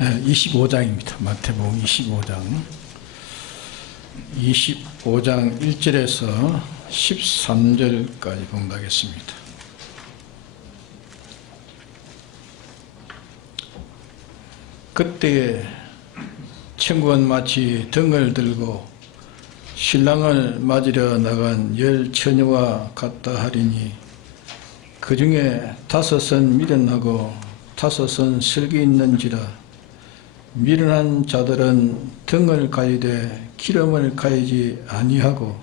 25장입니다. 마태복음 25장 1절에서 13절까지 봉독하겠습니다. 그때에 천국은 마치 등을 들고 신랑을 맞으려 나간 10 처녀와 같다 하리니 그 중에 5은 미련하고 5은 슬기 있는지라. 미련한 자들은 등을 가이되 기름을 가이지 아니하고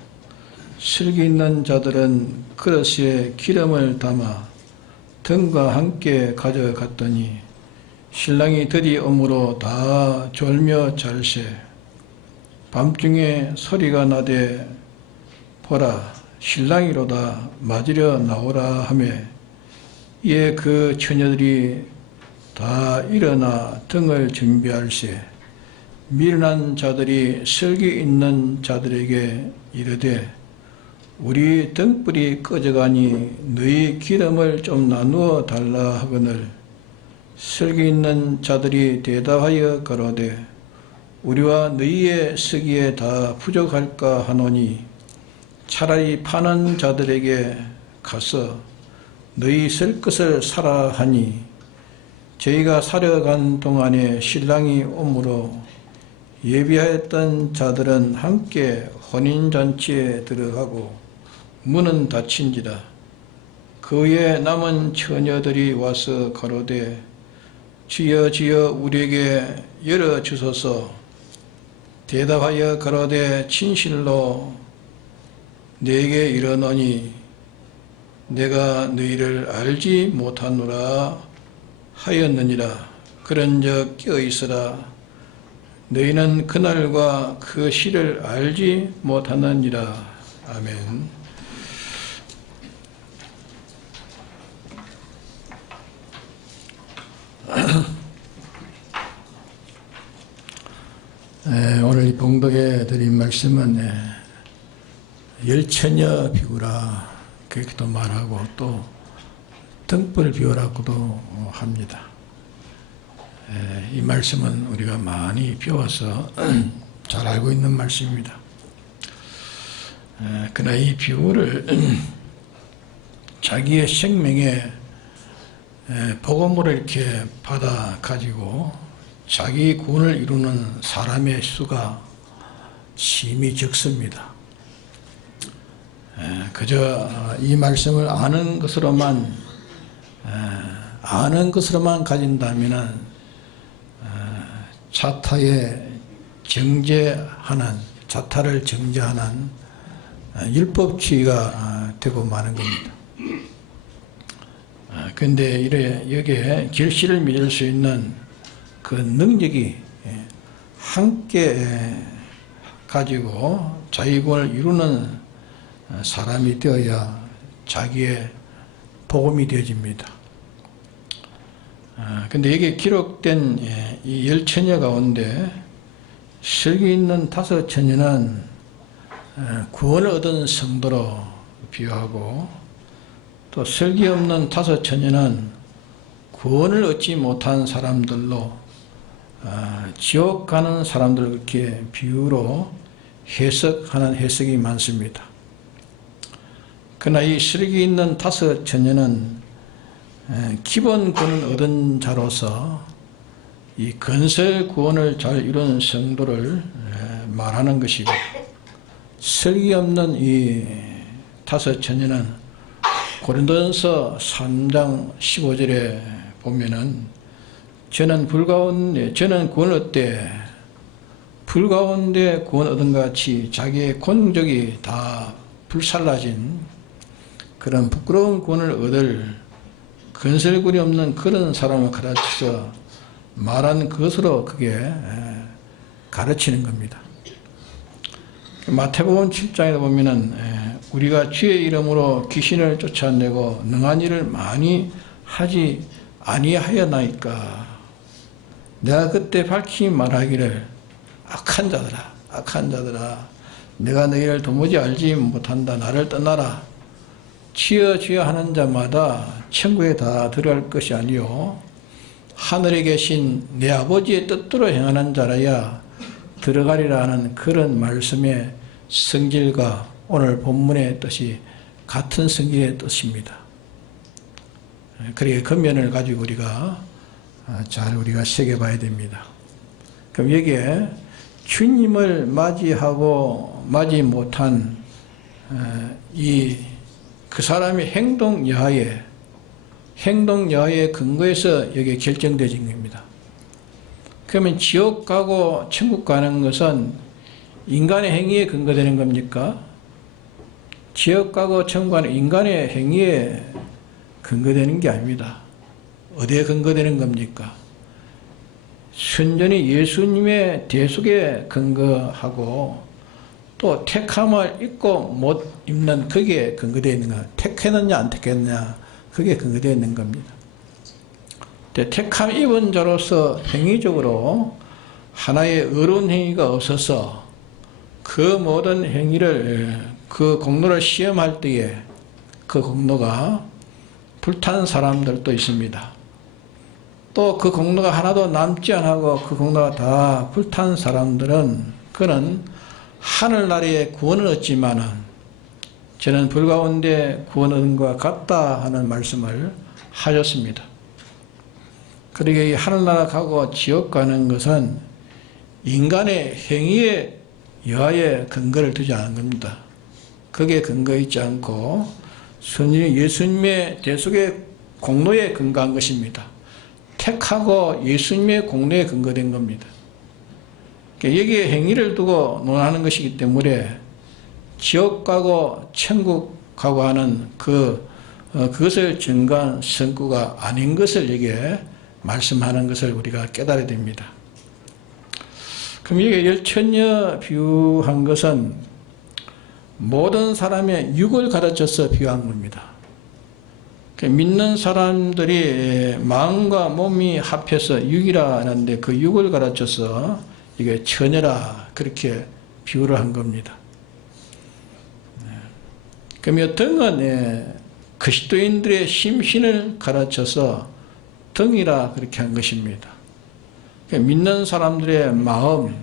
슬기 있는 자들은 그릇에 기름을 담아 등과 함께 가져갔더니 신랑이 들이 오므로 다 졸며 잘세. 밤중에 소리가 나되 보라 신랑이로다 맞으려 나오라 하며 이에 그 처녀들이 다 일어나 등을 준비할세. 미련한 자들이 슬기 있는 자들에게 이르되 우리 등불이 꺼져가니 너희 기름을 좀 나누어 달라 하거늘 슬기 있는 자들이 대답하여 가로되 우리와 너희의 쓰기에 다 부족할까 하노니 차라리 파는 자들에게 가서 너희 쓸 것을 사라 하니 저희가 사려 간 동안에 신랑이 오므로 예비하였던 자들은 함께 혼인잔치에 들어가고 문은 닫힌지라. 그 후에 남은 처녀들이 와서 가로되 주여 주여 우리에게 열어주소서. 대답하여 가로되 진실로 네게 이르노니 내가 너희를 알지 못하노라 하였느니라. 그런즉 깨어있으라. 너희는 그날과 그 시를 알지 못하느니라. 아멘. 오늘 봉독해 드린 말씀은 10 처녀 비유라 그렇게도 말하고 또 등불 비유라고도 합니다. 이 말씀은 우리가 많이 배워서 잘 알고 있는 말씀입니다. 그러나 이 비유를 자기의 생명에 복음으로 이렇게 받아 가지고 자기 구원을 이루는 사람의 수가 심히 적습니다. 그저 이 말씀을 아는 것으로만 가진다면 자타를 정죄하는 율법주의가 되고 마는 겁니다. 그런데 여기에 결실을 맺을 수 있는 그 능력이 함께 가지고 자기 구원을 이루는 사람이 되어야 자기의 복음이 되어집니다. 근데 여기에 기록된 이 10 처녀 가운데 슬기 있는 5 처녀는 구원을 얻은 성도로 비유하고 또 슬기 없는 5 처녀는 구원을 얻지 못한 사람들로 지옥 가는 사람들을 그렇게 비유로 해석하는 해석이 많습니다. 그러나 이 슬기 있는 5 처녀는 기본 구원을 얻은 자로서 이 건설 구원을 잘 이룬 성도를 말하는 것이고 슬기 없는 이 5 처녀는 고린도전서 3장 15절에 보면은 저는 구원을 얻되 불가운데 구원 얻은 것 같이 자기의 공적이 다 불살라진 그런 부끄러운 구원을 얻을 건설굴이 없는 그런 사람을 가르쳐서 말한 것으로 그게 가르치는 겁니다. 마태복음 7장에 보면은 우리가 주의 이름으로 귀신을 쫓아내고 능한 일을 많이 하지 아니하였나이까. 내가 그때 밝히 말하기를 악한 자들아 내가 너희를 도무지 알지 못한다. 나를 떠나라. 주여 주여 하는 자마다 천국에 다 들어갈 것이 아니요 하늘에 계신 내 아버지의 뜻대로 행하는 자라야 들어가리라 하는 그런 말씀의 성질과 오늘 본문의 뜻이 같은 성질의 뜻입니다. 그러니까 그 면을 가지고 우리가 잘 새겨봐야 됩니다. 그럼 여기에 주님을 맞이하고 맞이 못한 그 사람의 행동 여하에 근거에서 여기에 결정되어진 겁니다. 그러면 지옥 가고 천국 가는 것은 인간의 행위에 근거되는 겁니까? 지옥 가고 천국 가는 인간의 행위에 근거되는 게 아닙니다. 어디에 근거되는 겁니까? 순전히 예수님의 대속에 근거하고 또 택함을 입고 못 입는 거기에 근거되어 있는 거예요. 택했느냐 안 택했느냐 그게 근거되어 있는 겁니다. 택함 입은 자로서 행위적으로 하나의 의로운 행위가 없어서 그 모든 행위를 그 공로를 시험할 때에 그 공로가 불탄 사람들도 있습니다. 또 그 공로가 하나도 남지 않고 그 공로가 다 불탄 사람들은 그는 하늘나라에 구원을 얻지만은 저는 불 가운데 구원 얻은 것과 같다 하는 말씀을 하셨습니다. 그러니까 이 하늘나라 가고 지옥 가는 것은 인간의 행위에 여하에 근거를 두지 않은 겁니다. 거기에 근거 있지 않고 순전히 예수님의 대속의 공로에 근거한 것입니다. 택하고 예수님의 공로에 근거된 겁니다. 여기에 행위를 두고 논하는 것이기 때문에 지옥 가고 천국 가고 하는 그것을 증거한 성구가 아닌 것을 여기에 말씀하는 것을 우리가 깨달아야 됩니다. 그럼 여기에 열처녀 비유한 것은 모든 사람의 육을 가르쳐서 비유한 겁니다. 믿는 사람들이 마음과 몸이 합해서 육이라 하는데 그 육을 가르쳐서 이게 처녀라 그렇게 비유를 한 겁니다. 그러면 등은 그리스도인들의 심신을 가르쳐서 등이라 그렇게 한 것입니다. 믿는 사람들의 마음,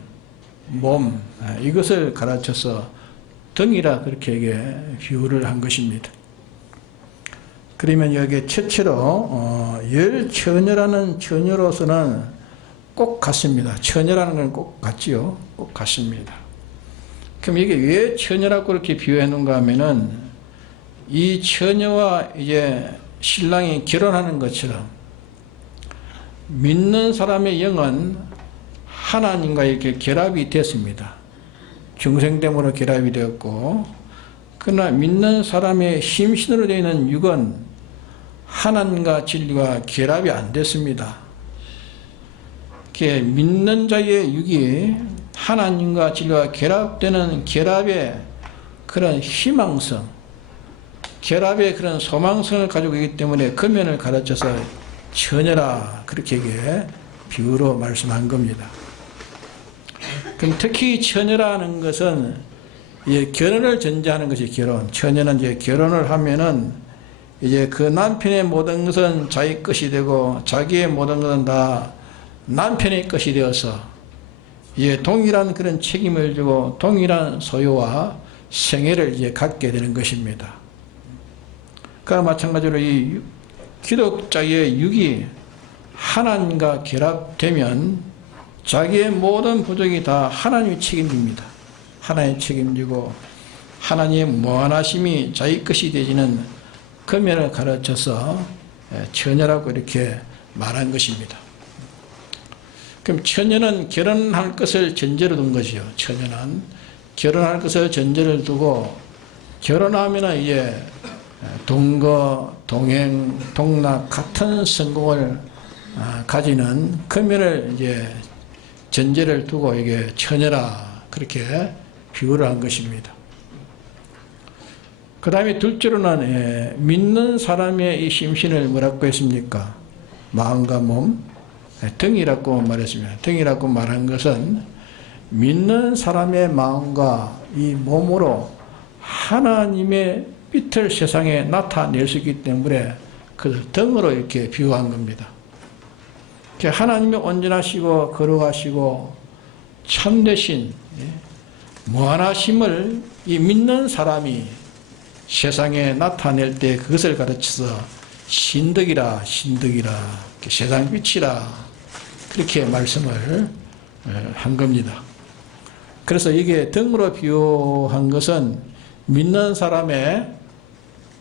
몸 이것을 가르쳐서 등이라 그렇게 비유를 한 것입니다. 그러면 여기 첫째로 열처녀라는 처녀로서는 꼭 같습니다. 처녀라는 건 꼭 같지요. 꼭 같습니다. 그럼 이게 왜 처녀라고 그렇게 비유해 놓은가 하면은 이 처녀와 이제 신랑이 결혼하는 것처럼 믿는 사람의 영은 하나님과 이렇게 결합이 됐습니다. 중생됨으로 결합이 되었고, 그러나 믿는 사람의 심신으로 되어 있는 육은 하나님과 진리와 결합이 안 됐습니다. 믿는 자의 육이 하나님과 진리와 결합되는 결합의 그런 희망성, 결합의 그런 소망성을 가지고 있기 때문에 그 면을 가르쳐서 처녀라 그렇게 비유로 말씀한 겁니다. 그럼 특히 처녀라는 것은 결혼을 전제하는 것이 결혼. 처녀는 이제 결혼을 하면은 이제 그 남편의 모든 것은 자기 것이 되고 자기의 모든 것은 다 남편의 것이 되어서 이제 동일한 그런 책임을 지고 동일한 소유와 생애를 이제 갖게 되는 것입니다. 그와 마찬가지로 이 기독자의 육이 하나님과 결합되면 자기의 모든 부족이 다 하나님이 책임집니다. 하나님이 책임지고 하나님의 무한하심이 자기 것이 되지는 그 면을 가르쳐서 처녀라고 이렇게 말한 것입니다. 그럼 처녀는 결혼할 것을 전제로 둔 것이요. 처녀는 결혼할 것을 전제를 두고 결혼하면 이제 동거, 동행, 동락 같은 성공을 가지는 그 면을 이제 전제를 두고 이게 처녀라 그렇게 비유를 한 것입니다. 그 다음에 둘째로는 믿는 사람의 이 심신을 뭐라고 했습니까? 마음과 몸, 등이라고 말했습니다. 등이라고 말한 것은 믿는 사람의 마음과 이 몸으로 하나님의 빛을 세상에 나타낼 수 있기 때문에 그 등으로 이렇게 비유한 겁니다. 하나님이 온전하시고 거룩하시고 참되신 무한하심을 이 믿는 사람이 세상에 나타낼 때 그것을 가르쳐서 신덕이라 신덕이라 세상 빛이라 그렇게 말씀을 한 겁니다. 그래서 이게 등으로 비유한 것은 믿는 사람의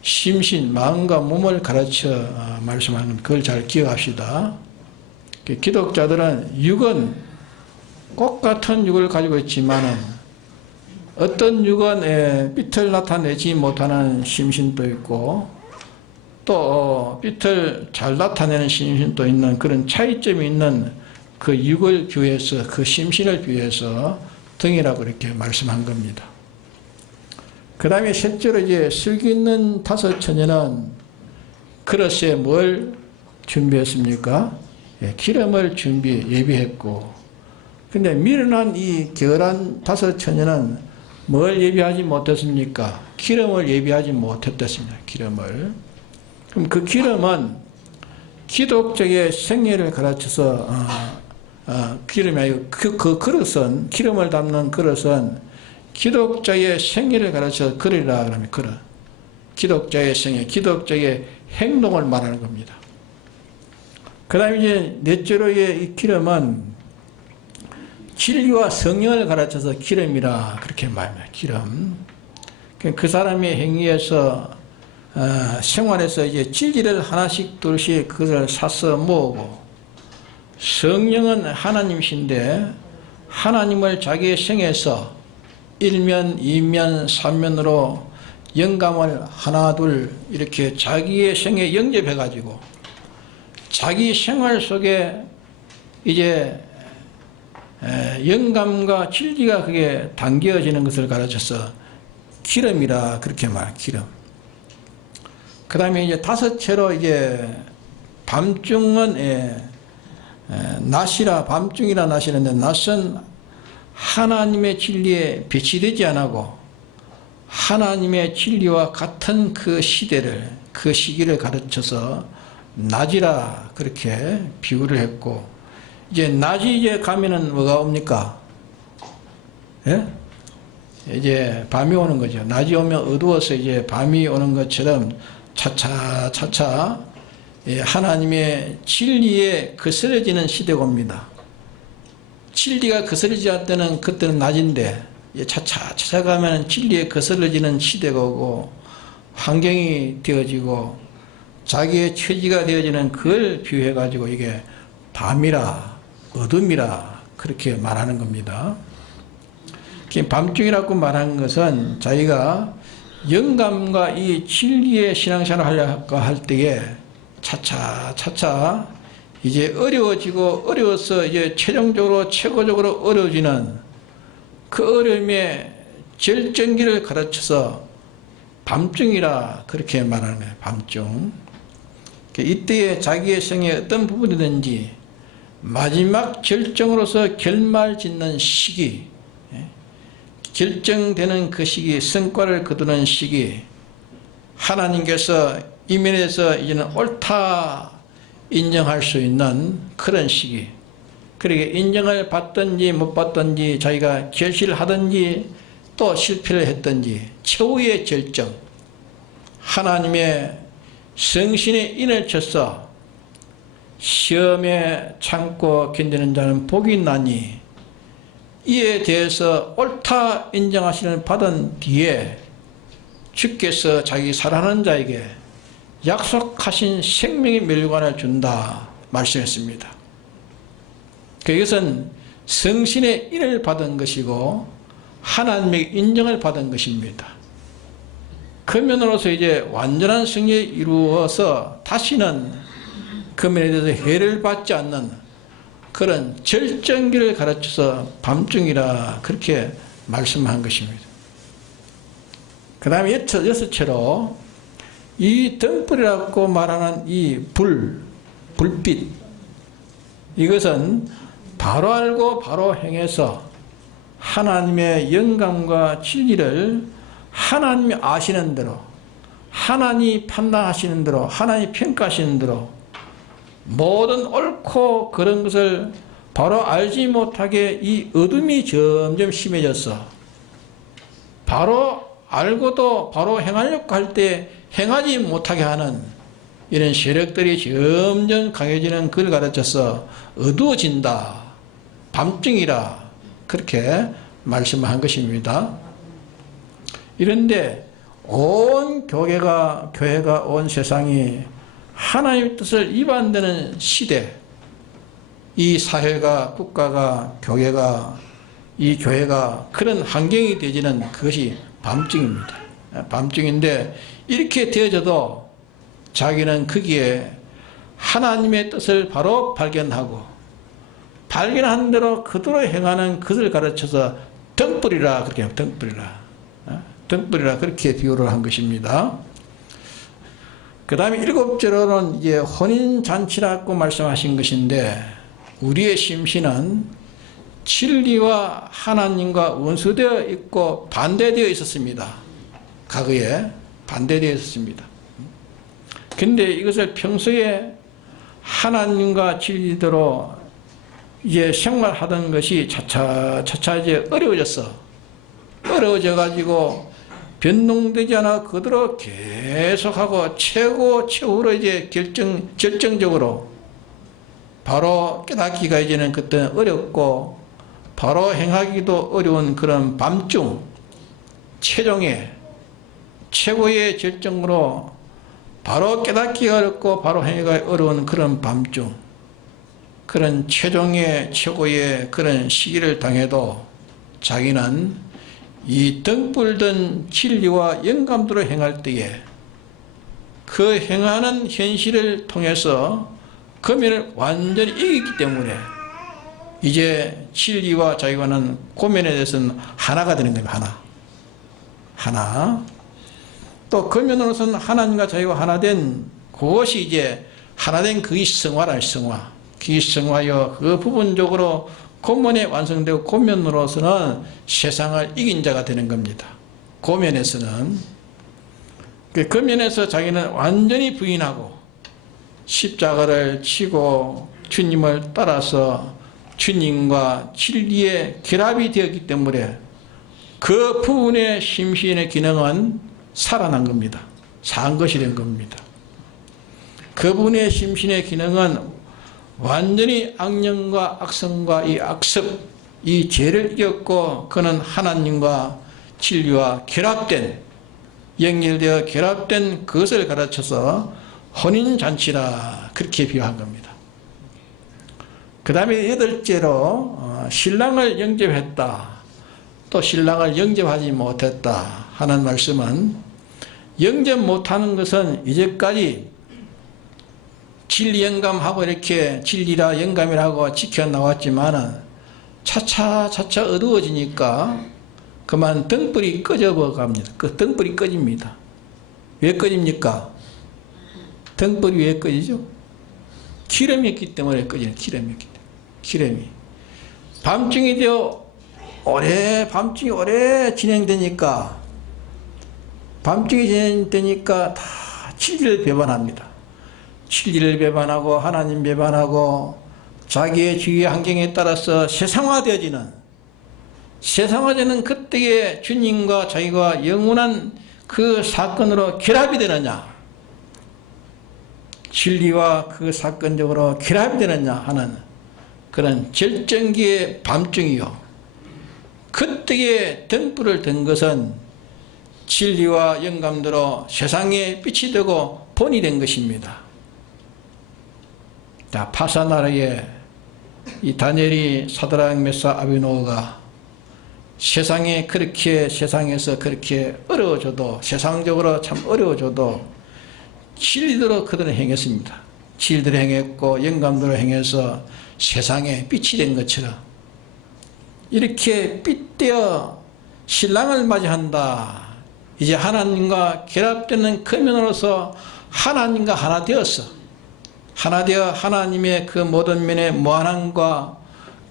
심신, 마음과 몸을 가르쳐 말씀하는 그걸 잘 기억합시다. 기독자들은 육은 꽃 같은 육을 가지고 있지만은 어떤 육은 빛을 나타내지 못하는 심신도 있고 또 빛을 잘 나타내는 심신도 있는 그런 차이점이 있는 그 육을 비유해서 그 심신을 비유해서 등이라고 이렇게 말씀한 겁니다. 그 다음에 실제로 이제 슬기 있는 다섯 처녀는 그릇에 뭘 준비했습니까? 기름을 예비했고, 근데 미련한 이 게으른 다섯 처녀는 뭘 예비하지 못했습니까? 기름을 예비하지 못했습니다. 기름을. 그럼 그 기름은 기독적의 생애를 가르쳐서 기름이 아니고 그 그릇은, 기름을 담는 그릇은 기독자의 생애를 가르쳐 그리라 그러면 그릇. 기독자의 생애, 기독자의 행동을 말하는 겁니다. 그 다음에 이제 넷째로의 이 기름은 진리와 성령을 가르쳐서 기름이라 그렇게 말합니다. 기름. 그 사람의 행위에서 생활에서 이제 진리를 하나씩 둘씩 그것을 사서 모으고, 성령은 하나님이신데 하나님을 자기의 생에서 1면, 2면, 3면으로 영감을 하나 둘 이렇게 자기의 생에 영접해 가지고 자기 생활 속에 이제 영감과 진리가 그게 담겨지는 것을 가르쳐서 기름이라 그렇게 말해요. 기름. 그 다음에 이제 다섯째로 이제 밤중은 낮이라, 밤중이라 낮이라는데 낮은 하나님의 진리에 배치되지 않고 하나님의 진리와 같은 그 시대를, 그 시기를 가르쳐서 낮이라 그렇게 비유를 했고, 이제 낮이 이제 가면은 뭐가 옵니까? 예? 이제 밤이 오는 거죠. 낮이 오면 어두워서 이제 밤이 오는 것처럼 차차 하나님의 진리에 거스러지는 시대가 옵니다. 진리가 거스러지지 않을 때는 그때는 낮인데 차차 찾아가면 진리에 거스러지는 시대가 오고 환경이 되어지고 자기의 처지가 되어지는 그걸 비유해 가지고 이게 밤이라 어둠이라 그렇게 말하는 겁니다. 밤중이라고 말하는 것은 자기가 영감과 이 진리의 신앙생활을 하려고 할 때에 차차 이제 어려워서 이제 최고적으로 어려워지는 그 어려움의 절정기를 가르쳐서 밤중이라 그렇게 말하는 거예요. 밤중. 이때에 자기의 생의 어떤 부분이든지 마지막 절정으로서 결말 짓는 시기, 결정되는 그 시기, 성과를 거두는 시기, 하나님께서 이면에서 이제는 옳다 인정할 수 있는 그런 시기. 그러게 인정을 받든지 못 받든지 자기가 결실을 하든지 또 실패를 했든지 최후의 결정, 하나님의 성신의 인을 쳐서 시험에 참고 견디는 자는 복이 있나니, 이에 대해서 옳다 인정하시는 받은 뒤에 주께서 자기 사랑하는 자에게 약속하신 생명의 멸관을 준다 말씀했습니다. 그것은 성신의 인을 받은 것이고 하나님의 인정을 받은 것입니다. 그 면으로서 이제 완전한 승리에 이루어서 다시는 그 면에 대해서 해를 받지 않는 그런 절정기를 가르쳐서 밤중이라 그렇게 말씀한 것입니다. 그 다음에 여섯째로 이 등불이라고 말하는 이 불빛, 이것은 바로 알고 바로 행해서 하나님의 영감과 진리를 하나님이 아시는 대로, 하나님이 판단하시는 대로, 하나님이 평가하시는 대로 모든 옳고 그런 것을 바로 알지 못하게 이 어둠이 점점 심해졌어. 바로 알고도 바로 행하려고 할 때 행하지 못하게 하는 이런 세력들이 점점 강해지는 그걸 가르쳐서 어두워진다. 밤중이라 그렇게 말씀한 것입니다. 이런데 온 교회가 온 세상이 하나님의 뜻을 위반되는 시대, 이 사회가, 국가가, 교회가, 이 교회가 그런 환경이 되지는 그것이 밤중입니다. 밤중인데 이렇게 되어져도 자기는 거기에 하나님의 뜻을 바로 발견하고 발견한 대로 그대로 행하는 것을 가르쳐서 등불이라 그렇게 해요. 등불이라 그렇게 비유를 한 것입니다. 그 다음에 7절로는 이제 혼인잔치라고 말씀하신 것인데 우리의 심신은 진리와 하나님과 원수되어 있고 반대되어 있었습니다. 과거에 반대되어 있었습니다. 근데 이것을 평소에 하나님과 진리대로 이제 생활하던 것이 차차 이제 어려워져 가지고 변동되지 않아 그대로 계속하고 최후로 이제 결정적으로 바로 깨닫기가 이제는 그때는 어렵고 바로 행하기도 어려운 그런 밤중 최고의 결정으로 바로 깨닫기가 어렵고 바로 행위가 어려운 그런 밤중 그런 최고의 그런 시기를 당해도 자기는 이 등불든 진리와 영감대로 행할 때에 그 행하는 현실을 통해서 고면을 완전히 이기기 때문에 이제 진리와 자기와는 고면에 대해서는 하나가 되는 겁니다. 하나. 또 고면으로서는 하나님과 자기와 하나 된 그것이 이제 하나 된 그게 성화라 성화. 그게 성화여 그 부분적으로 고면에 완성되고 고면으로서는 세상을 이긴 자가 되는 겁니다. 고면에서는 그 고면에서 자기는 완전히 부인하고 십자가를 치고 주님을 따라서 주님과 진리의 결합이 되었기 때문에 그 부분의 심신의 기능은 살아난 겁니다. 산 것이 된 겁니다. 그분의 심신의 기능은 완전히 악령과 악성과 이 악습, 이 죄를 이겼고 그는 하나님과 진리와 결합된 연결되어 결합된 그것을 가르쳐서 혼인잔치라 그렇게 비유한 겁니다. 그 다음에 8절로 신랑을 영접했다. 또 신랑을 영접하지 못했다 하는 말씀은 영접 못하는 것은 이제까지 진리 영감하고 이렇게 진리라 영감이라고 지켜나왔지만은 차차 어두워지니까 그만 등불이 꺼져 갑니다. 그 등불이 꺼집니다. 왜 꺼집니까? 등불이 왜 꺼지죠? 기름이 있기 때문에 꺼지는 기름이. 밤중이 되어 밤중이 오래 진행되니까 다 진리를 배반합니다. 진리를 배반하고 하나님 배반하고 자기의 주위 환경에 따라서 세상화되어지는 그때에 주님과 자기가 영원한 그 사건으로 결합이 되느냐 진리와 그 사건적으로 결합이 되느냐 하는 그런 결정기의 밤중이요. 그때에 등불을 든 것은 진리와 영감대로 세상에 빛이 되고 본이 된 것입니다. 자, 파사나라의 이 다니엘이 사드락 메사 아베노가 세상에서 그렇게 어려워져도 세상적으로 참 어려워져도 진리대로 그들은 행했습니다. 진리대로 행했고 영감대로 행해서 세상에 빛이 된 것처럼 이렇게 빛되어 신랑을 맞이한다. 이제 하나님과 결합되는 거면으로서 하나님과 하나 되었어. 하나 되어 하나님의 그 모든 면의 무한함과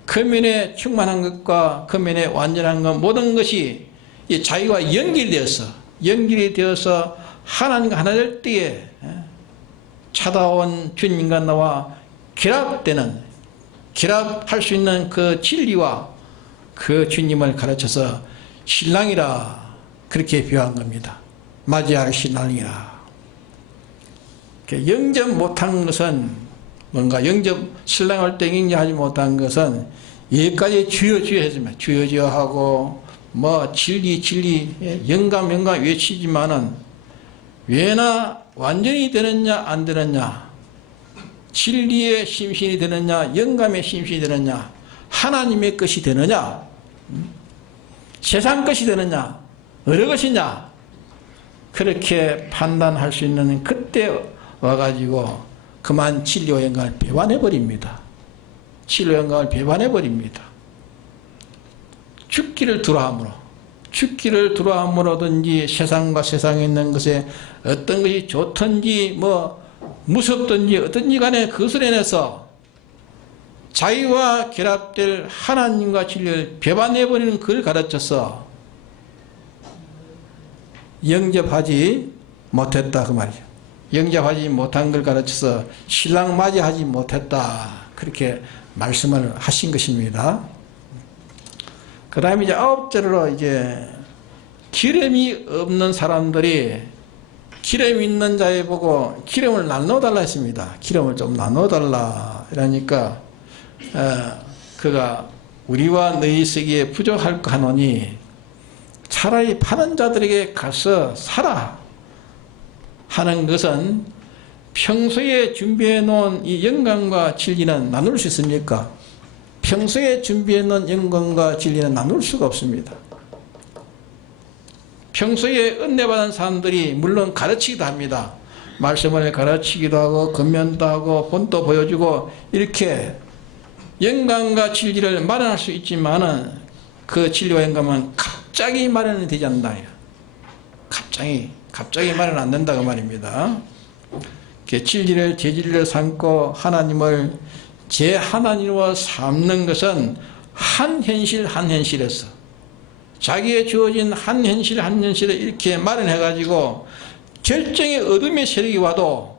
그 면에 충만한 것과 그 면에 완전한 것 모든 것이 자기와 연결이 되어서 하나님과 하나 될 때에 찾아온 주님과 나와 결합할 수 있는 그 진리와 그 주님을 가르쳐서 신랑이라 그렇게 비유한 겁니다. 맞이할 신랑이라. 영접 못한 것은 뭔가 신랑할 때 영접하지 못한 것은 여기까지 주여 했으면 주여 하고 뭐 진리 영감 외치지만은 왜나 완전히 되느냐 안 되느냐, 진리의 심신이 되느냐 영감의 심신이 되느냐, 하나님의 것이 되느냐 세상 것이 되느냐 어느 것이냐, 그렇게 판단할 수 있는 그때 와가지고 그만 진리와 영감을 배반해버립니다. 진리와 영감을 배반해버립니다. 죽기를 두려함으로든지 세상과 세상에 있는 것에 어떤 것이 좋든지 뭐 무섭든지 어떤지 간에 그것을 해내서 자기와 결합될 하나님과 진리를 배반해버리는 그를 가르쳐서 영접하지 못했다 그 말이죠. 영접하지 못한 걸 가르쳐서 신랑 맞이하지 못했다 그렇게 말씀을 하신 것입니다. 그 다음에 이제 9절로 이제 기름이 없는 사람들이 기름 있는 자에 보고 기름을 나눠달라 했습니다. 기름을 좀 나눠달라 이러니까 그가 우리와 너희 세기에 부족할까 하노니 차라리 파는 자들에게 가서 사라 하는 것은 평소에 준비해 놓은 이 영광과 진리는 나눌 수 있습니까? 평소에 준비해 놓은 영광과 진리는 나눌 수가 없습니다. 평소에 은혜받은 사람들이 물론 가르치기도 합니다. 말씀을 가르치기도 하고 권면도 하고 본도 보여주고 이렇게 영광과 진리를 마련할 수 있지만은 그 진리와 영광은 갑자기 마련이 되지 않는다. 갑자기 마련 안 된다 그 말입니다. 진리를 제 진리를 삼고 하나님을 제 하나님으로 삼는 것은 한 현실에서 자기의 주어진 한 현실을 이렇게 마련해 가지고 절정의 어둠의 세력이 와도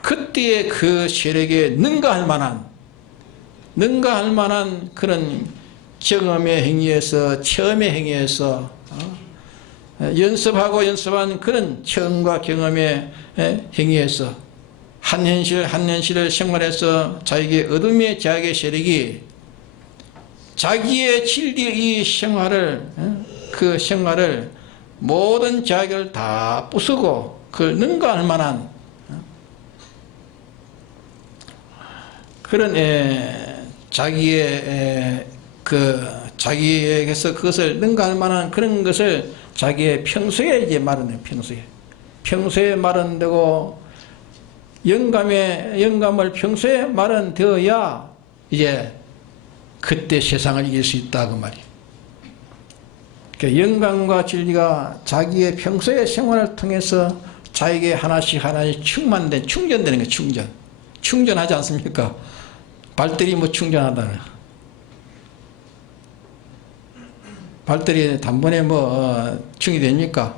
그때의 그 세력에 능가할 만한 그런 경험의 행위에서 체험의 행위에서 연습한 그런 체험과 경험의 행위에서 한 현실을 생활해서 자기의 어둠의 제약의 세력이 자기의 진리의 이 생활을 그 생활을 모든 제약을 다 부수고 그걸 능가할 만한 그런 자기에게서 그것을 능가할 만한 그런 것을 자기의 평소에 이제 마련해요. 평소에 마련되고 영감을 평소에 마련되어야 이제 그때 세상을 이길 수 있다 그 말이에요. 그러니까 영감과 진리가 자기의 평소의 생활을 통해서 자에게 하나씩 충전되는 거예요. 충전하지 않습니까? 배터리 뭐 충전하다는 배터리 단번에 충전됩니까?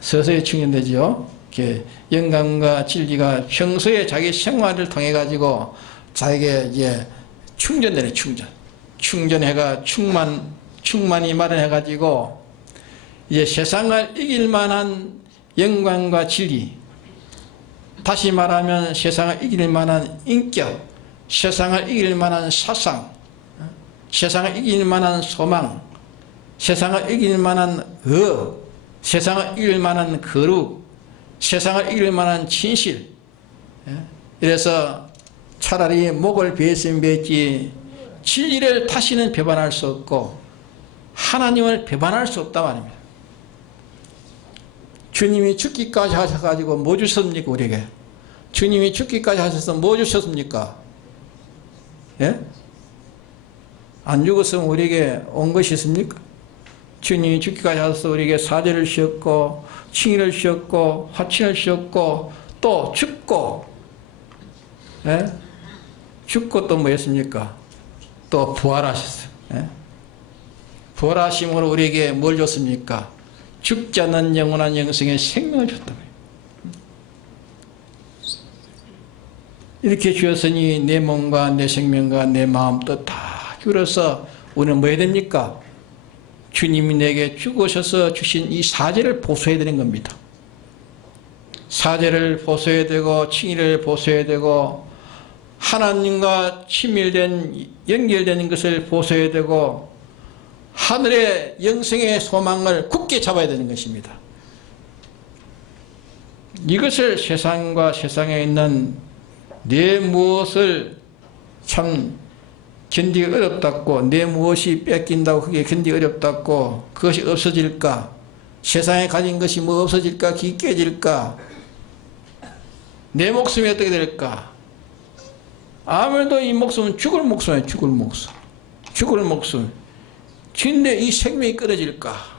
서서히 충전되죠. 영감과 진리가 평소에 자기 생활을 통해 가지고 자에게 이제 충전되는 충전해가 충만이 마련해 가지고 이제 세상을 이길 만한 영광과 진리, 다시 말하면 세상을 이길 만한 인격, 세상을 이길 만한 사상, 세상을 이길 만한 소망, 세상을 이길 만한 세상을 이길 만한 거룩, 세상을 이길 만한 진실. 이래서 차라리 목을 베었으면 베었지 진리를 다시는 배반할 수 없고 하나님을 배반할 수 없다 말입니다. 주님이 죽기까지 하셔가지고 뭐 주셨습니까 우리에게? 주님이 죽기까지 하셔서 뭐 주셨습니까? 예? 안 죽었으면 우리에게 온 것이 있습니까? 주님이 죽기까지 하셔서 우리에게 사죄를 주셨고 칭의를 주셨고 화친을 주셨고 또 죽고 죽고 또 뭐였습니까? 또 부활하셨어요. 부활하심으로 우리에게 뭘 줬습니까? 죽지 않는 영원한 영생의 생명을 줬다고요. 이렇게 주었으니 내 몸과 내 생명과 내 마음도 다 주로서 우리는 뭐 해야 됩니까? 주님이 내게 죽으셔서 주신 이 사죄를 보수해야 되는 겁니다. 사죄를 보수해야 되고 칭의를 보수해야 되고 하나님과 친밀된 연결되는 것을 보수해야 되고 하늘의 영생의 소망을 굳게 잡아야 되는 것입니다. 이것을 세상과 세상에 있는 내 무엇을 참 견디기 어렵다고, 내 무엇이 뺏긴다고 그게 견디기 어렵다고, 그것이 없어질까, 세상에 가진 것이 뭐 없어질까, 기 깨질까, 내 목숨이 어떻게 될까. 아무래도 이 목숨은 죽을 목숨이에요. 죽을 목숨. 죽을 목숨. 근데 이 생명이 끊어질까.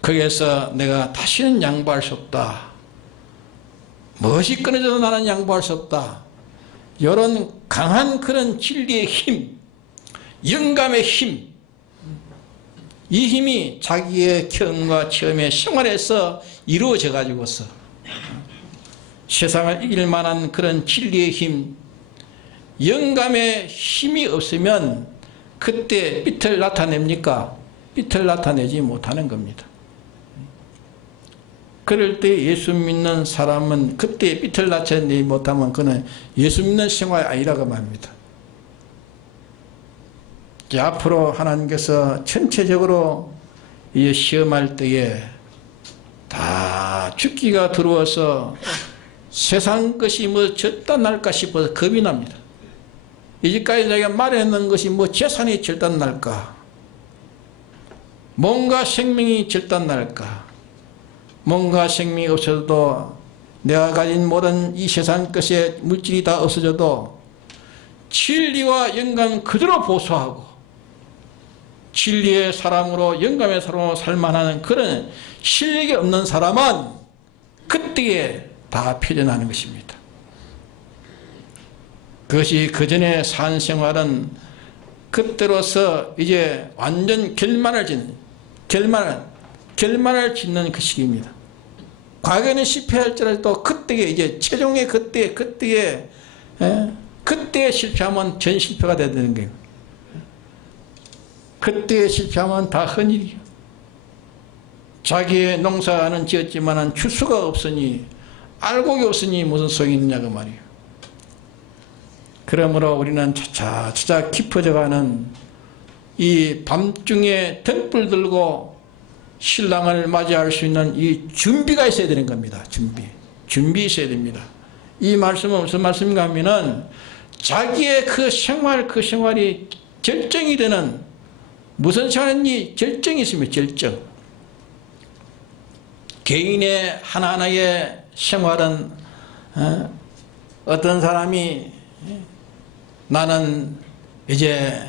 거기에서 내가 다시는 양보할 수 없다. 무엇이 끊어져도 나는 양보할 수 없다. 이런 강한 그런 진리의 힘, 영감의 힘, 이 힘이 자기의 경험과 체험의 생활에서 이루어져 가지고서 세상을 이길 만한 그런 진리의 힘, 영감의 힘이 없으면 그때 빛을 나타냅니까? 빛을 나타내지 못하는 겁니다. 그럴 때 예수 믿는 사람은 그때 빛을 나타내지 못하면 그는 예수 믿는 생활이 아니라고 말합니다. 앞으로 하나님께서 전체적으로 시험할 때에 다 죽기가 들어와서 세상 것이 뭐 절단날까 싶어서 겁이 납니다. 이제까지 자기가 말해놓은 것이 뭐 재산이 절단날까, 뭔가 생명이 절단날까, 뭔가 생명이 없어져도 내가 가진 모든 이 세상 것의 물질이 다 없어져도 진리와 영감 그대로 보수하고 진리의 사람으로 영감의 사람으로 살만하는 그런 실력이 없는 사람은 그때에 다 표현하는 것입니다. 그것이 그전에 산 생활은 그때로서 이제 완전 결말을 짓는 그 시기입니다. 과거에는 실패할지라도 그때에 이제 최종의 그때에 실패하면 전 실패가 돼야 되는 거예요. 그때에 실패하면 다 헌일이요. 자기의 농사는 지었지만 출 수가 없으니, 알곡이 없으니 무슨 소용이 있느냐고 말이에요. 그러므로 우리는 차차 깊어져가는 이 밤중에 등불 들고 신랑을 맞이할 수 있는 이 준비가 있어야 되는 겁니다. 준비 있어야 됩니다. 이 말씀은 무슨 말씀인가 하면은 자기의 그 생활이 결정이 되는, 무슨 생활인지 결정이 있습니다. 결정. 개인의 하나하나의 생활은 어떤 사람이 나는 이제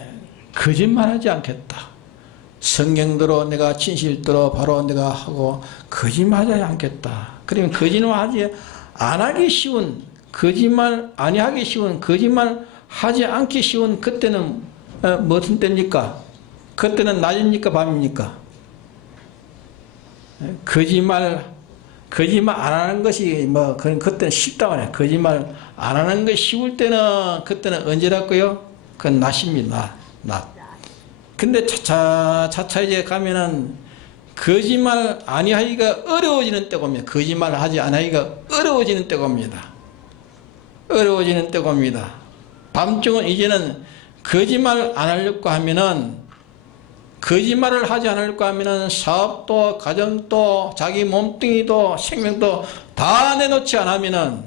거짓말하지 않겠다. 성경대로 내가 진실대로 바로 내가 하고 거짓말하지 않겠다. 그러면 거짓말하지 안 하기 쉬운, 거짓말 안 하기 쉬운, 거짓말 하지 않기 쉬운 그때는 무슨 때입니까? 그때는 낮입니까? 밤입니까? 거짓말 안 하는 것이 뭐 그때는 쉽다고 해요. 거짓말 안 하는 것이 쉬울 때는 그때는 언제랄까요? 그건 낮입니다. 낮. 근데 차차 이제 가면은 거짓말 아니하기가 어려워지는 때가 옵니다. 거짓말 하지 않으기가 어려워지는 때가 옵니다. 어려워지는 때가 옵니다. 밤중은 이제는 거짓말 안 하려고 하면은, 거짓말을 하지 않으려고 하면은 사업도 가정도 자기 몸뚱이도 생명도 다 내놓지 않으면은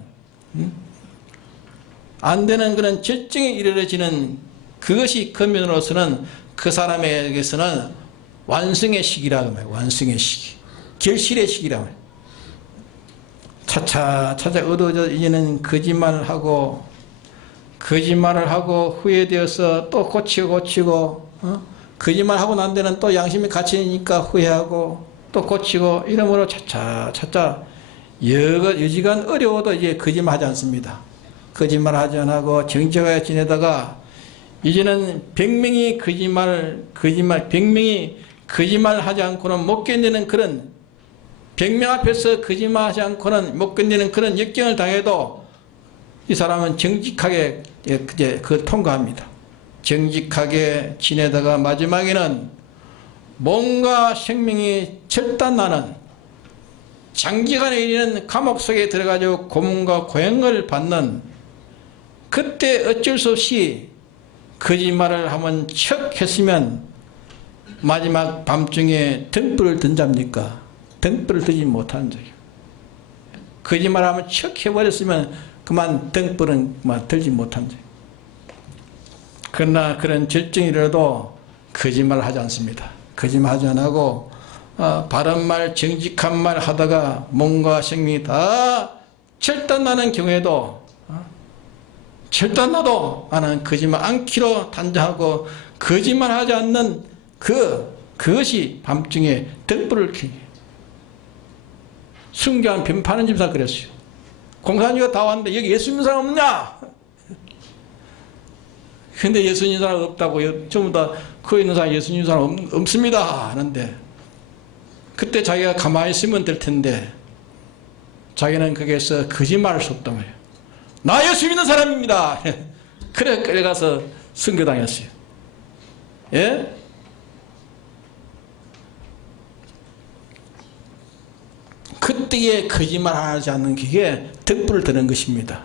안 되는 그런 절정에 이르러지는, 그것이 금연으로서는 그 사람에게서는 완성의 시기라고 해요. 완성의 시기, 결실의 시기라고 해요. 차차 어두워져 이제는 거짓말을 하고 후회되어서 또 고치고 거짓말하고 난 데는 또 양심이 갇히니까 후회하고 또 고치고, 이러므로 차차 여지간 어려워도 이제 거짓말하지 않습니다. 거짓말하지 않고 정직하게 지내다가 이제는 100명이 거짓말하지 않고는 못 견디는 그런 백명 앞에서 거짓말하지 않고는 못 견디는 그런 역경을 당해도 이 사람은 정직하게 그 통과합니다. 정직하게 지내다가 마지막에는 몸과 생명이 절단나는 장기간에 이르는 감옥 속에 들어가지고 고문과 고행을 받는, 그때 어쩔 수 없이 거짓말을 한번 척 했으면 마지막 밤중에 등불을 든답니까? 등불을 들지 못하는 적이에요. 거짓말을 한번 척 해버렸으면 그만 등불은 그만 들지 못한 적이에요. 그러나 그런 절정이 이르러도 거짓말을 하지 않습니다. 거짓말 하지 않고 바른 말, 정직한 말 하다가 몸과 생명이 다 절단나는 경우에도 절단나도 나는 거짓말 않기로 단정하고 거짓말하지 않는 그것이 밤중에 등불을 켜게. 순교한 변파는 집사 그랬어요. 공산주의가 다 왔는데 여기 예수 믿는 사람 없냐? 근데 예수 믿는 사람 없다고, 전부 다 거기 있는 사람 예수 믿는 사람 없습니다 하는데, 그때 자기가 가만히 있으면 될 텐데 자기는 거기에서 거짓말할 수 없단 말이에요. 나 예수 믿는 사람입니다. 그래 끌려가서 순교당했어요. 예? 그때에 거짓말하지 않는 게 등불을 드는 것입니다.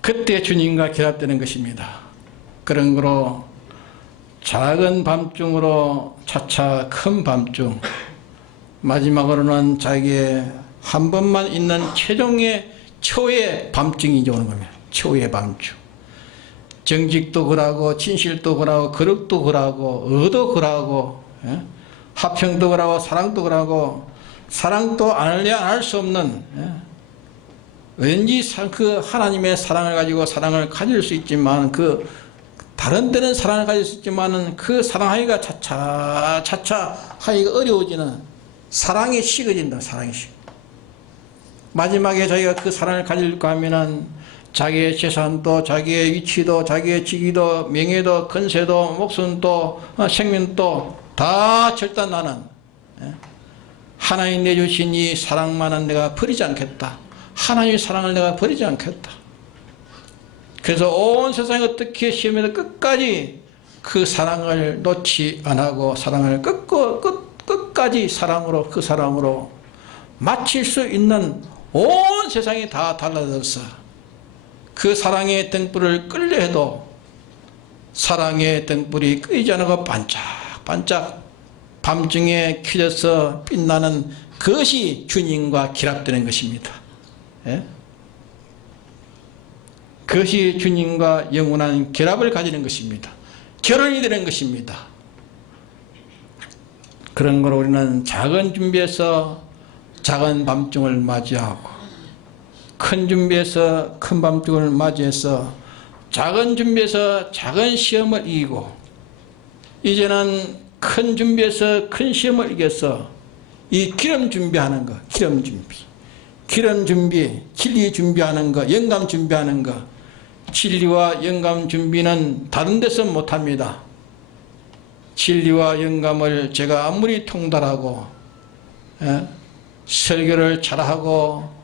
그때 주님과 결합되는 것입니다. 그런 거로 작은 밤중으로 차차 큰 밤중, 마지막으로는 자기의 한 번만 있는 최종의 초의 밤중이 이제 오는 겁니다. 초의 밤중. 정직도 그러고 진실도 그러고 거룩도 그러고 의도 그러고 화평도 그러고 사랑도 그러고, 사랑도 안 할래 안 할 수 없는, 왠지 그 하나님의 사랑을 가지고 사랑을 가질 수 있지만, 그 다른 데는 사랑을 가질 수 있지만 그 사랑하기가 차차 하기가 어려워지는, 사랑이 식어진다. 사랑이 식어. 마지막에 자기가 그 사랑을 가지려고 하면은 자기의 재산도, 자기의 위치도, 자기의 직위도, 명예도, 건세도, 목숨도, 생명도 다 절단나는, 하나님 내주신 이 사랑만은 내가 버리지 않겠다. 하나님의 사랑을 내가 버리지 않겠다. 그래서 온 세상이 어떻게 시험해도 끝까지 그 사랑을 놓지 않고 사랑을 끝까지 사랑으로, 그 사랑으로 마칠 수 있는, 온 세상이 다 달라져서 그 사랑의 등불을 끌려 해도 사랑의 등불이 끄이지 않고 반짝반짝 밤중에 켜져서 빛나는, 그것이 주님과 결합되는 것입니다. 예? 그것이 주님과 영원한 결합을 가지는 것입니다. 결혼이 되는 것입니다. 그런 걸 우리는 작은 준비에서 작은 밤중을 맞이하고, 큰 준비에서 큰 밤중을 맞이해서 작은 준비에서 작은 시험을 이기고, 이제는 큰 준비에서 큰 시험을 이겨서 이 기름 준비하는 거, 기름 준비, 진리 준비하는 거, 영감 준비하는 거. 진리와 영감 준비는 다른 데서 못합니다. 진리와 영감을 제가 아무리 통달하고 설교를 잘하고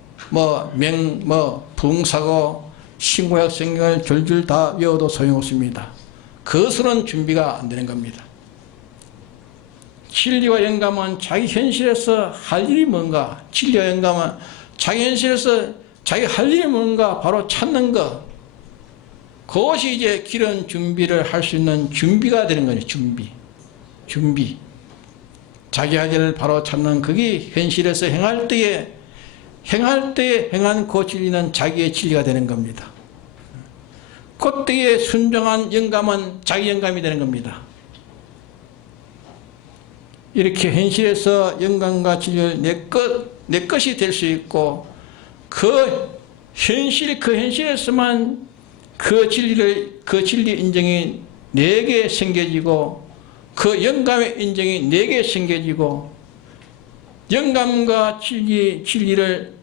부흥사고 신구약 성경을 줄줄 다 외워도 소용없습니다. 그것으로는 준비가 안 되는 겁니다. 진리와 영감은 자기 현실에서 할 일이 뭔가, 진리와 영감은 자기 현실에서 자기 할 일이 뭔가 바로 찾는 것, 그것이 이제 기름 준비를 할 수 있는 준비가 되는 거죠. 준비. 자기 할 일을 바로 찾는, 그게 현실에서 행할 때에 행한 그 진리는 자기의 진리가 되는 겁니다. 그때에 순종한 영감은 자기 영감이 되는 겁니다. 이렇게 현실에서 영감과 진리를 내 것이 될 수 있고, 그 현실에서만 그 진리 인정이 내게 생겨지고, 그 영감의 인정이 내게 생겨지고, 영감과 진리를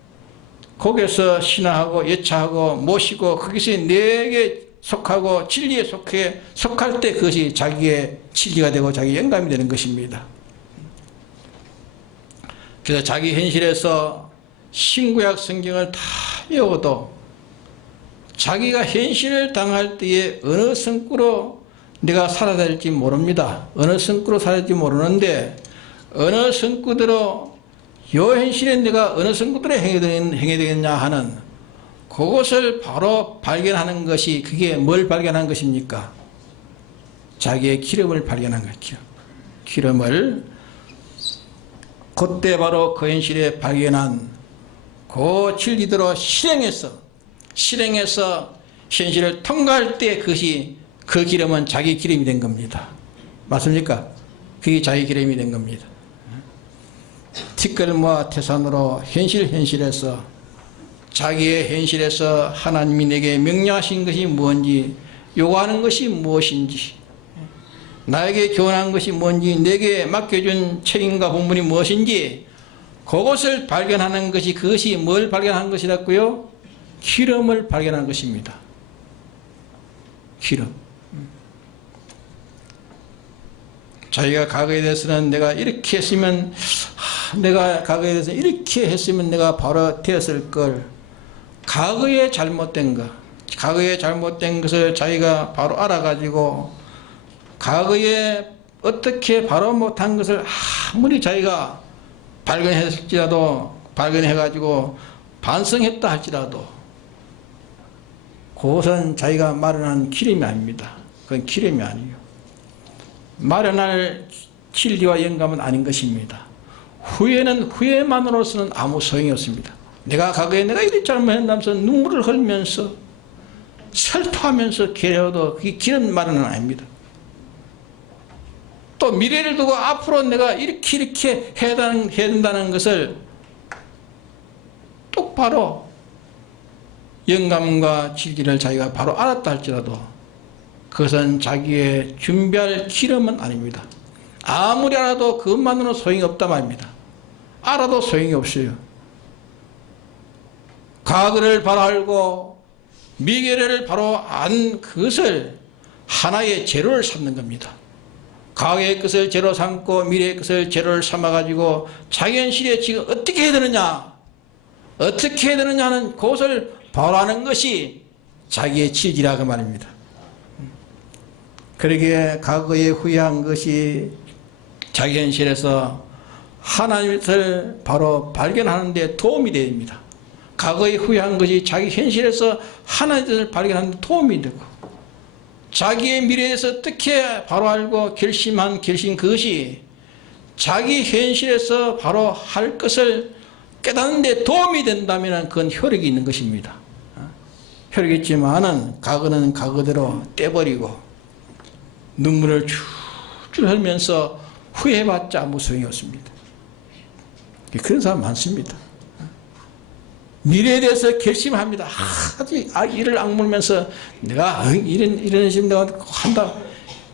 거기서 신화하고 예차하고 모시고, 거기서 내게 속하고 진리에 속할 때 그것이 자기의 진리가 되고 자기 영감이 되는 것입니다. 그래서 자기 현실에서 신구약 성경을 다 외워도 자기가 현실을 당할 때에 어느 성구로 내가 살아야 될지 모릅니다. 어느 성구로 살아야 될지 모르는데 어느 성구대로 요 현실에 내가 어느 성구대로 행해야 되겠냐 하는 그것을 바로 발견하는 것이 그게 뭘 발견한 것입니까? 자기의 기름을 발견한 거죠. 기름을 그때 바로 그 현실에 발견한 그 진리대로 실행해서 현실을 통과할 때 그것이 그 기름은 자기 기름이 된 겁니다. 맞습니까? 그게 자기 기름이 된 겁니다. 티끌모아 태산으로 현실에서 자기의 현실에서 하나님이 내게 명령하신 것이 무엇인지 요구하는 것이 무엇인지 나에게 교훈한 것이 뭔지 내게 맡겨준 책임과 본분이 무엇인지 그것을 발견하는 것이 그것이 뭘 발견한 것이라고요? 기름을 발견한 것입니다. 기름. 자기가 과거에 대해서는 내가 이렇게 했으면 내가 과거에 대해서 이렇게 했으면 내가 바로 되었을 걸 과거에 잘못된 것을 자기가 바로 알아가지고 과거에 어떻게 바로 못한 것을 아무리 자기가 발견해가지고 반성했다 할지라도 그것은 자기가 마련한 기름이 아닙니다. 그건 기름이 아니에요. 마련할 진리와 영감은 아닌 것입니다. 후회는 후회만으로서는 아무 소용이 없습니다. 내가 과거에 내가 이리 잘못했다면서 눈물을 흘리면서 슬퍼하면서 괴로워도 그게 기름 마련은 아닙니다. 또 미래를 두고 앞으로 내가 이렇게 해야 된다는 것을 똑바로 영감과 진리를 자기가 바로 알았다 할지라도 그것은 자기의 준비할 기름은 아닙니다. 아무리 알아도 그것만으로는 소용이 없단 말입니다. 알아도 소용이 없어요. 과거를 바로 알고 미래를 바로 안 그것을 하나의 재료를 삼는 겁니다. 과거의 것을 재료 삼고 미래의 것을 재료를 삼아가지고 자기 현실에 지금 어떻게 해야 되느냐는 그것을 바로 아는 것이 자기의 질이라고 말입니다. 그러기에 과거에 후회한 것이 자기 현실에서 하나님을 바로 발견하는 데 도움이 됩니다. 과거에 후회한 것이 자기 현실에서 하나님을 발견하는 데 도움이 되고 자기의 미래에서 어떻게 바로 알고 결심한 결심 그것이 자기 현실에서 바로 할 것을 깨닫는 데 도움이 된다면 그건 효력이 있는 것입니다. 효력이 있지만은 과거는 과거대로 떼버리고 눈물을 줄줄 흘리면서 후회해봤자 아무 소용이 없습니다. 그런 사람 많습니다. 미래에 대해서 결심합니다. 이를 악물면서 내가 이런 식으로 내가 한다.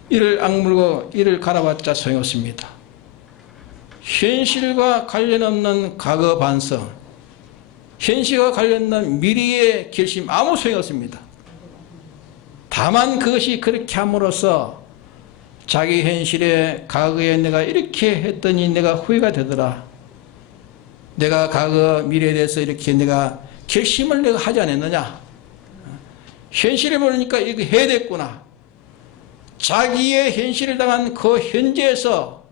이를 악물고 이를 갈아봤자 소용없습니다. 현실과 관련 없는 과거 반성, 현실과 관련된 미래의 결심 아무 소용이 없습니다. 다만 그것이 그렇게 함으로써 자기 현실에 과거에 내가 이렇게 했더니 내가 후회가 되더라. 내가 과거 미래에 대해서 이렇게 내가 결심을 내가 하지 않았느냐. 현실을 모르니까 이거 해야 됐구나. 자기의 현실을 당한 그 현재에서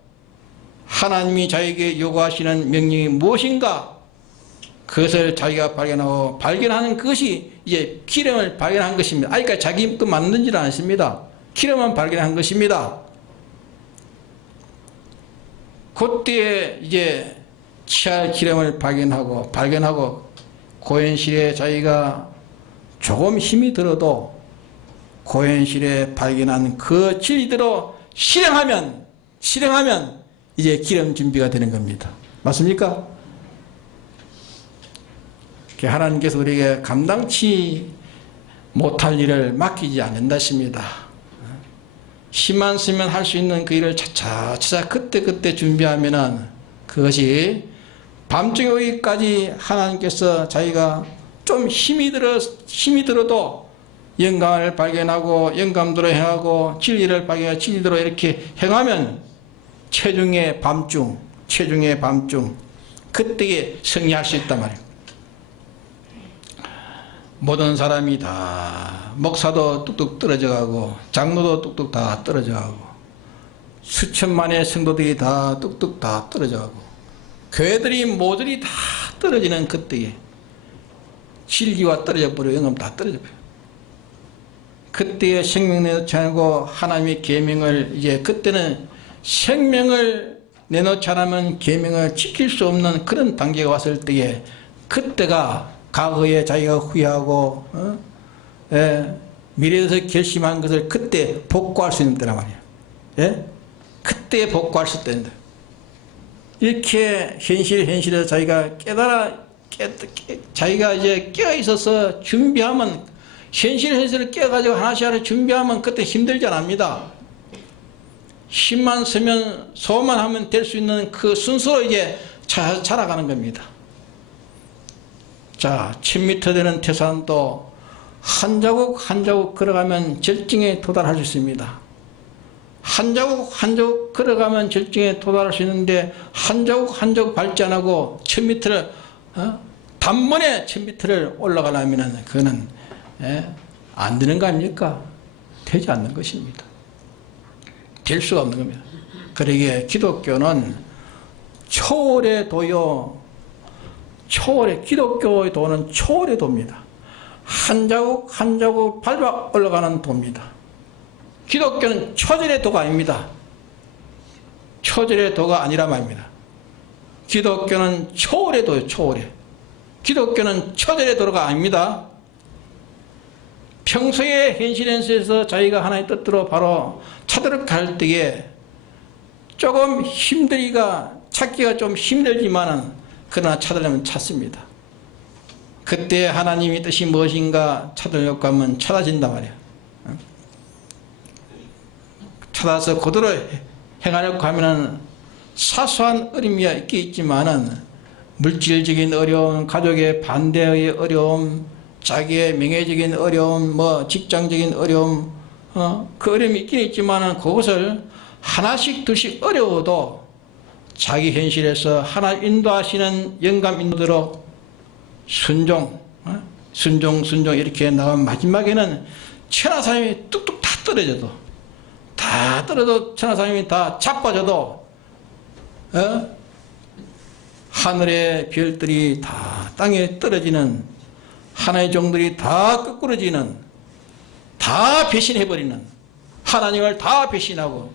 하나님이 자기에게 요구하시는 명령이 무엇인가 그것을 자기가 발견하는 그것이 이제 기름을 발견한 것입니다. 그러니까 자기 그 만든지는 않습니다. 기름만 발견한 것입니다. 그때 이제 취할 기름을 발견하고 고현실에 자기가 조금 힘이 들어도 고현실에 발견한 그 진리대로 실행하면 이제 기름 준비가 되는 겁니다. 맞습니까? 하나님께서 우리에게 감당치 못할 일을 맡기지 않는다 했습니다. 힘만 쓰면 할 수 있는 그 일을 차차차차 그때 준비하면은 그것이 밤중에 오기까지 하나님께서 자기가 좀 힘이 들어도 영감을 발견하고 영감대로 행하고 진리를 발견하고 진리대로 이렇게 행하면 체중의 밤중 그때에 승리할 수 있단 말이에요. 모든 사람이 다 목사도 뚝뚝 떨어져가고 장로도 뚝뚝 다 떨어져가고 수천만의 성도들이 다 뚝뚝 다 떨어져가고 교회들이 모조리 다 떨어지는 그때에 진리와 떨어져 버려 영감 다 떨어져 버려. 그때에 생명 내놓지 않고 하나님의 계명을 이제 그때는 생명을 내놓지 않으면 계명을 지킬 수 없는 그런 단계가 왔을 때에 그때가 과거에 자기가 후회하고 미래에서 결심한 것을 그때 복구할 수 있는 때란 말이에요. 예? 그때 복구할 수 있는 때. 이렇게 현실에서 자기가 자기가 이제 깨어 있어서 준비하면 현실을 깨가지고 하나씩 준비하면 그때 힘들지 않습니다. 힘만 쓰면 소만 하면 될 수 있는 그 순서로 이제 자라가는 겁니다. 자, 1000m 되는 태산도 한 자국 한 자국 걸어가면 절정에 도달할 수 있습니다. 한 자국 한 자국 걸어가면 절정에 도달할 수 있는데 한 자국 한 자국 밟지 안 하고 1000m를 단번에 1000m를 올라가려면 그거는 안 되는 거 아닙니까? 되지 않는 것입니다. 될 수가 없는 겁니다. 그러기에 기독교는 초월의 도요. 기독교의 도는 초월의 도입니다. 한 자국 한 자국 밟아 올라가는 도입니다. 기독교는 초절의 도가 아닙니다. 초절의 도가 아니라 말입니다. 기독교는 초월의 도예요. 초월의. 기독교는 초절의 도가 아닙니다. 평소에 현실에서 자기가 하나의 뜻대로 바로 찾도록 갈 때에 조금 찾기가 좀 힘들지만은 그러나 찾으려면 찾습니다. 그때 하나님의 뜻이 무엇인가 찾으려고 하면 찾아진단 말이에요. 찾아서 그대로 행하려고 하면은 사소한 어려움이 있겠지만은 물질적인 어려움, 가족의 반대의 어려움, 자기의 명예적인 어려움, 직장적인 어려움, 그 어려움이 있긴 있지만은 그것을 하나씩 둘씩 어려워도 자기 현실에서 하나 인도하시는 영감 인도대로 순종 이렇게 나가면 마지막에는 천하사님이 뚝뚝 다 떨어져도 천하사님이 다 자빠져도 하늘의 별들이 다 땅에 떨어지는 하나의 종들이 다 거꾸러지는 다 배신해버리는 하나님을 다 배신하고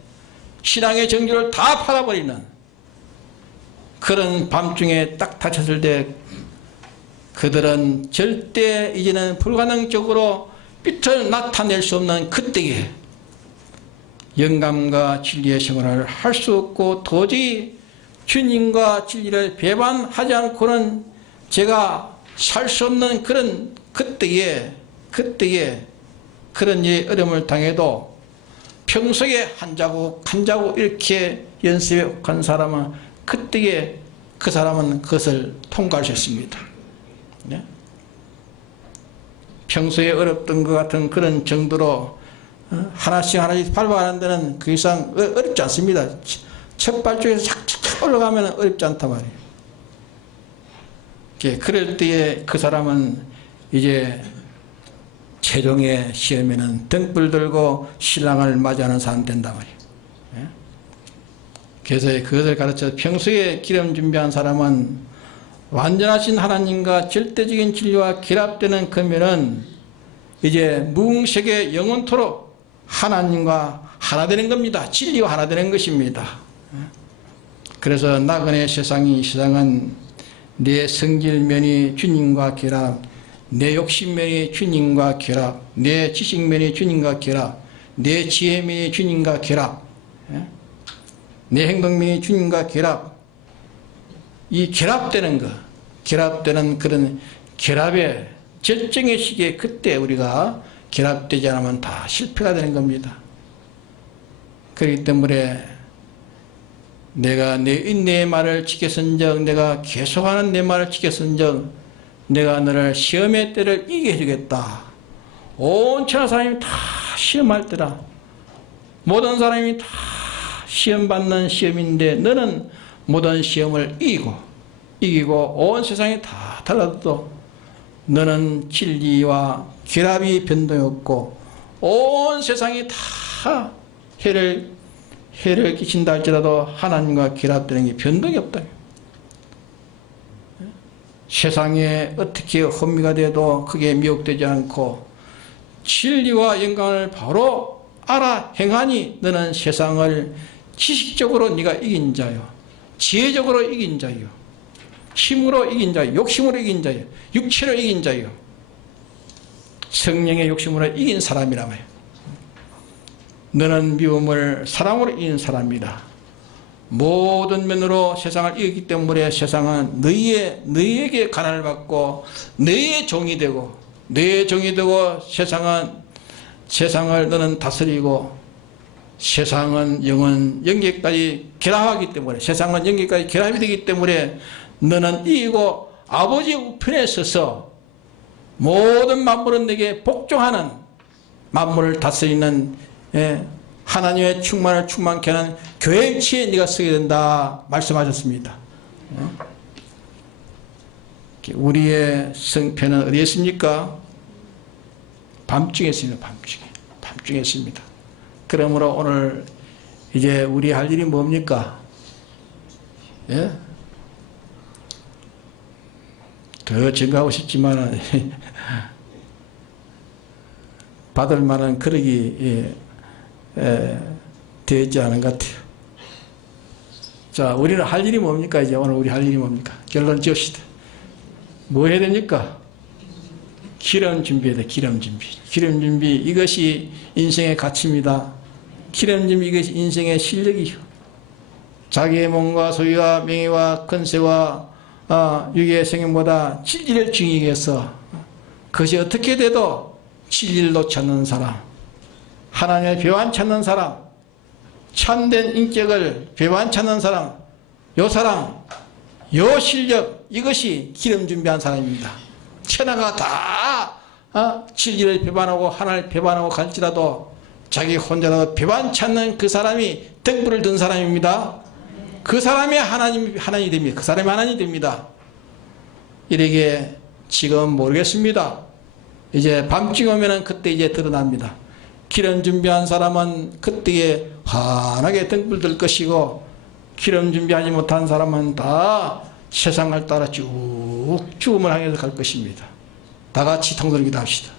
신앙의 정조를 다 팔아버리는 그런 밤중에 딱 닥쳤을 때 그들은 절대 이제는 불가능적으로 빛을 나타낼 수 없는 그때에 영감과 진리의 생활을 할 수 없고 도저히 주님과 진리를 배반하지 않고는 제가 살 수 없는 그런 그때에 그런 어려움을 당해도 평소에 한 자국 한 자국 이렇게 연습해 간 사람은 그때에 그 사람은 그것을 통과할 수 있습니다. 네? 평소에 어렵던 것 같은 그런 정도로 하나씩 밟아가는 데는 그 이상 어렵지 않습니다. 첫 발쪽에서 착착 올라가면 어렵지 않단 말이에요. 그럴 때에 그 사람은 이제 최종의 시험에는 등불 들고 신랑을 맞이하는 사람 된단 말이에요. 그래서 그것을 가르쳐 평소에 기름 준비한 사람은 완전하신 하나님과 절대적인 진리와 결합되는 그면은 이제 무궁색의 영원토록 하나님과 하나 되는 겁니다. 진리와 하나 되는 것입니다. 그래서 나그네 세상은 내 성질면이 주님과 결합, 내 욕심면이 주님과 결합, 내 지식면이 주님과 결합, 내 지혜면이 주님과 결합, 내 행동면이 주님과 결합. 이 결합되는 그런 결합의 절정의 시기에 그때 우리가 결합되지 않으면 다 실패가 되는 겁니다. 그렇기 때문에 내가 내 인내의 말을 지켰은즉, 내가 계속하는 내 말을 지켰은즉 내가 너를 시험의 때를 이기게 해주겠다. 온 천하 사람이 다 시험할 때라. 모든 사람이 다 시험 받는 시험인데 너는 모든 시험을 이기고 온 세상이 다 달라도 너는 진리와 결합이 변동이 없고 온 세상이 다 해를 끼친다 할지라도 하나님과 결합되는 게 변동이 없다. 세상에 어떻게 혼미가 돼도 그게 미혹되지 않고 진리와 영광을 바로 알아 행하니 너는 세상을 지식적으로 네가 이긴 자요, 지혜적으로 이긴 자요, 힘으로 이긴 자요, 욕심으로 이긴 자요, 육체로 이긴 자요, 성령의 욕심으로 이긴 사람이라 말이야. 너는 미움을 사랑으로 이긴 사람이다. 모든 면으로 세상을 이겼기 때문에 세상은 너희에게 가난을 받고 너희의 종이 되고 세상을 너는 다스리고 세상은 영계까지 결합하기 때문에 세상은 영계까지 결합이 되기 때문에 너는 이기고 아버지의 우편에 서서 모든 만물은 내게 복종하는 만물을 다스리는 하나님의 충만을 충만케 하는 교회 위치에 네가 서게 된다 말씀하셨습니다. 우리의 성패는 어디에 있습니까? 밤중에 있습니다. 밤중에 있습니다. 그러므로 오늘 이제 우리 할 일이 뭡니까? 예? 더 증가하고 싶지만 받을 만한 그릇이 되지 않은 것 같아요. 자, 우리는 할 일이 뭡니까? 이제 오늘 우리 할 일이 뭡니까? 결론 지읍시다. 뭐 해야 됩니까? 기름 준비해야 돼. 기름 준비. 이것이 인생의 가치입니다. 기름 준비, 이것이 인생의 실력이요. 자기의 몸과 소유와 명예와 권세와 육의 생명보다 진리를 중요하게 해서 그것이 어떻게 돼도 진리를 놓지 않는 사람, 하나님의 배반 찾는 사람, 참된 인격을 배반 찾는 사람, 요 실력, 이것이 기름 준비한 사람입니다. 천하가 다 진리를 배반하고 하나님을 배반하고 갈지라도 자기 혼자라도 배반 찾는 그 사람이 등불을 든 사람입니다. 그 사람이 하나님이 됩니다. 그 사람이 하나님이 됩니다. 이렇게 지금 모르겠습니다. 이제 밤중에 오면은 그때 이제 드러납니다. 기름 준비한 사람은 그때에 환하게 등불 들 것이고 기름 준비하지 못한 사람은 다 세상을 따라 쭉 죽음을 향해서 갈 것입니다. 다 같이 통돌기도 합시다.